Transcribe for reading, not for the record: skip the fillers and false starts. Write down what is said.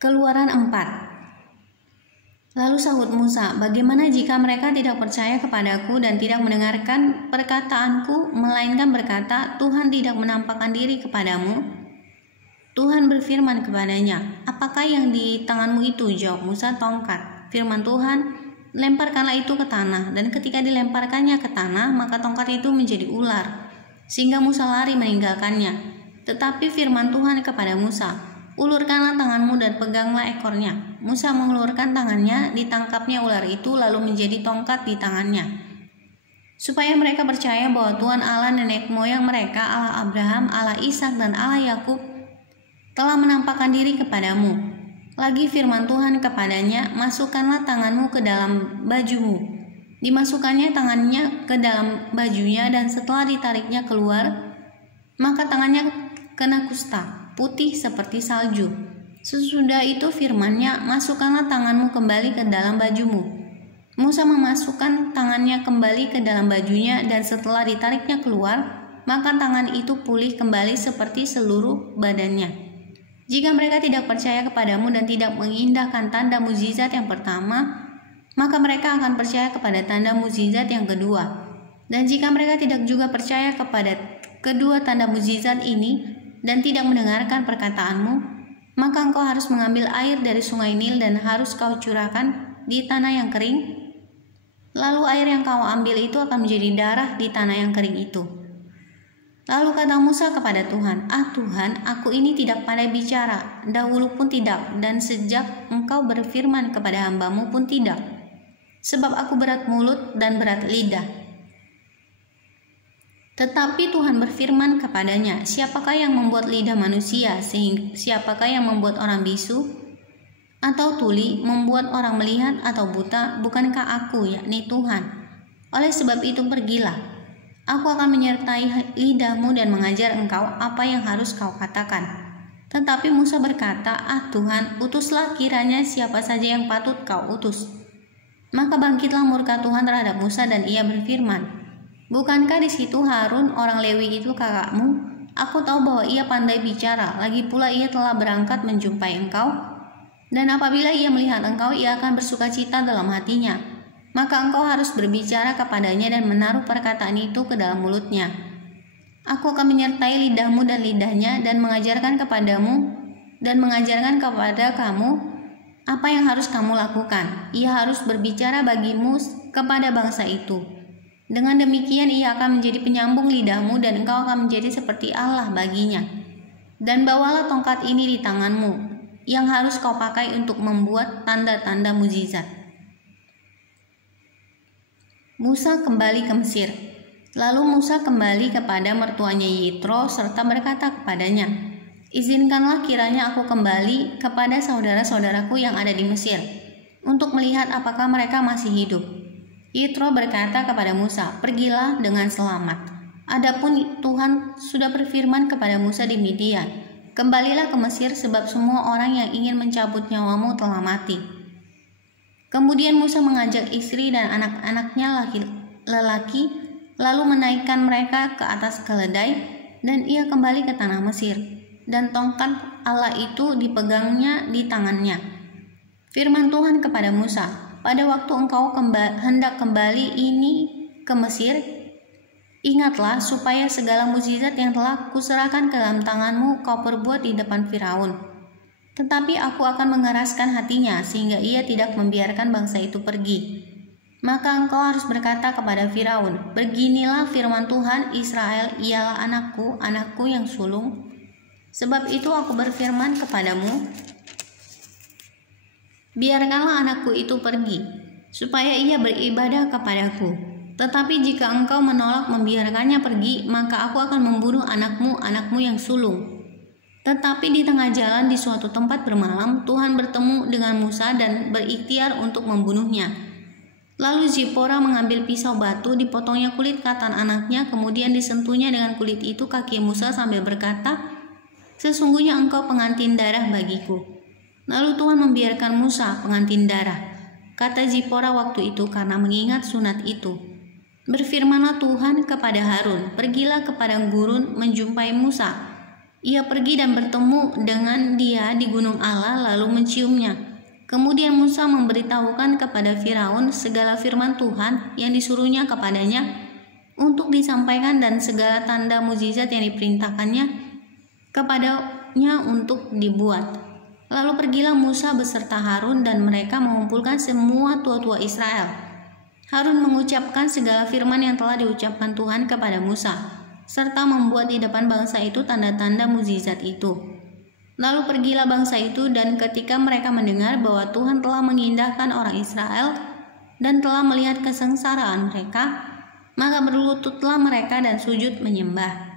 Keluaran 4. Lalu sahut Musa, "Bagaimana jika mereka tidak percaya kepadaku dan tidak mendengarkan perkataanku, melainkan berkata, 'Tuhan tidak menampakkan diri kepadamu'?" Tuhan berfirman kepadanya, "Apakah yang di tanganmu itu?" Jawab Musa, "Tongkat." Firman Tuhan, "Lemparkanlah itu ke tanah." Dan ketika dilemparkannya ke tanah, maka tongkat itu menjadi ular, sehingga Musa lari meninggalkannya. Tetapi firman Tuhan kepada Musa, "Ulurkanlah tanganmu dan peganglah ekornya." Musa mengulurkan tangannya, ditangkapnya ular itu lalu menjadi tongkat di tangannya. Supaya mereka percaya bahwa Tuhan Allah nenek moyang mereka, Allah Abraham, Allah Ishak dan Allah Yakub telah menampakkan diri kepadamu. Lagi firman Tuhan kepadanya, "Masukkanlah tanganmu ke dalam bajumu." Dimasukkannya tangannya ke dalam bajunya dan setelah ditariknya keluar, maka tangannya kena kusta, putih seperti salju. Sesudah itu firman-Nya, "Masukkanlah tanganmu kembali ke dalam bajumu." Musa memasukkan tangannya kembali ke dalam bajunya dan setelah ditariknya keluar, maka tangan itu pulih kembali seperti seluruh badannya. Jika mereka tidak percaya kepadamu dan tidak mengindahkan tanda mukjizat yang pertama, maka mereka akan percaya kepada tanda mukjizat yang kedua. Dan jika mereka tidak juga percaya kepada kedua tanda mukjizat ini dan tidak mendengarkan perkataanmu, maka engkau harus mengambil air dari sungai Nil dan harus kau curahkan di tanah yang kering. Lalu air yang kau ambil itu akan menjadi darah di tanah yang kering itu. Lalu kata Musa kepada Tuhan, "Ah Tuhan, aku ini tidak pandai bicara, dahulu pun tidak, dan sejak engkau berfirman kepada hambamu pun tidak. Sebab aku berat mulut dan berat lidah." Tetapi Tuhan berfirman kepadanya, "Siapakah yang membuat lidah manusia? Siapakah yang membuat orang bisu atau tuli, membuat orang melihat atau buta? Bukankah aku, yakni Tuhan? Oleh sebab itu pergilah. Aku akan menyertai lidahmu dan mengajar engkau apa yang harus kau katakan." Tetapi Musa berkata, "Ah Tuhan, utuslah kiranya siapa saja yang patut kau utus." Maka bangkitlah murka Tuhan terhadap Musa dan ia berfirman, "Bukankah di situ Harun orang Lewi itu kakakmu? Aku tahu bahwa ia pandai bicara, lagi pula ia telah berangkat menjumpai engkau. Dan apabila ia melihat engkau, ia akan bersukacita dalam hatinya. Maka engkau harus berbicara kepadanya dan menaruh perkataan itu ke dalam mulutnya. Aku akan menyertai lidahmu dan lidahnya dan mengajarkan kepadamu dan mengajarkan kepada kamu apa yang harus kamu lakukan. Ia harus berbicara bagimu kepada bangsa itu. Dengan demikian ia akan menjadi penyambung lidahmu dan engkau akan menjadi seperti Allah baginya. Dan bawalah tongkat ini di tanganmu, yang harus kau pakai untuk membuat tanda-tanda mukjizat." Musa kembali ke Mesir. Lalu Musa kembali kepada mertuanya Yitro serta berkata kepadanya, "Izinkanlah kiranya aku kembali kepada saudara-saudaraku yang ada di Mesir, untuk melihat apakah mereka masih hidup." Yitro berkata kepada Musa, "Pergilah dengan selamat. Adapun Tuhan sudah berfirman kepada Musa di Midian, 'Kembalilah ke Mesir sebab semua orang yang ingin mencabut nyawamu telah mati.'" Kemudian Musa mengajak istri dan anak-anaknya lelaki, lalu menaikkan mereka ke atas keledai, dan ia kembali ke tanah Mesir. Dan tongkat Allah itu dipegangnya di tangannya. Firman Tuhan kepada Musa, "Pada waktu engkau hendak kembali ini ke Mesir, ingatlah supaya segala mukjizat yang telah kuserahkan ke dalam tanganmu kau perbuat di depan Firaun. Tetapi aku akan mengeraskan hatinya sehingga ia tidak membiarkan bangsa itu pergi. Maka engkau harus berkata kepada Firaun, 'Beginilah firman Tuhan, Israel ialah anakku, anakku yang sulung. Sebab itu aku berfirman kepadamu, biarkanlah anakku itu pergi, supaya ia beribadah kepadaku. Tetapi jika engkau menolak membiarkannya pergi, maka aku akan membunuh anakmu, anakmu yang sulung.' Tetapi di tengah jalan di suatu tempat bermalam, Tuhan bertemu dengan Musa dan berikhtiar untuk membunuhnya. Lalu Zipora mengambil pisau batu, dipotongnya kulit katan anaknya, kemudian disentuhnya dengan kulit itu kaki Musa sambil berkata, 'Sesungguhnya engkau pengantin darah bagiku.' Lalu Tuhan membiarkan Musa pengantin darah, kata Zipora waktu itu karena mengingat sunat itu. Berfirmanlah Tuhan kepada Harun, 'Pergilah ke padang gurun menjumpai Musa.' Ia pergi dan bertemu dengan dia di gunung Allah lalu menciumnya. Kemudian Musa memberitahukan kepada Firaun segala firman Tuhan yang disuruhnya kepadanya untuk disampaikan dan segala tanda mukjizat yang diperintahkannya kepadanya untuk dibuat. Lalu pergilah Musa beserta Harun dan mereka mengumpulkan semua tua-tua Israel. Harun mengucapkan segala firman yang telah diucapkan Tuhan kepada Musa, serta membuat di depan bangsa itu tanda-tanda mukjizat itu. Lalu pergilah bangsa itu, dan ketika mereka mendengar bahwa Tuhan telah mengindahkan orang Israel dan telah melihat kesengsaraan mereka, maka berlututlah mereka dan sujud menyembah.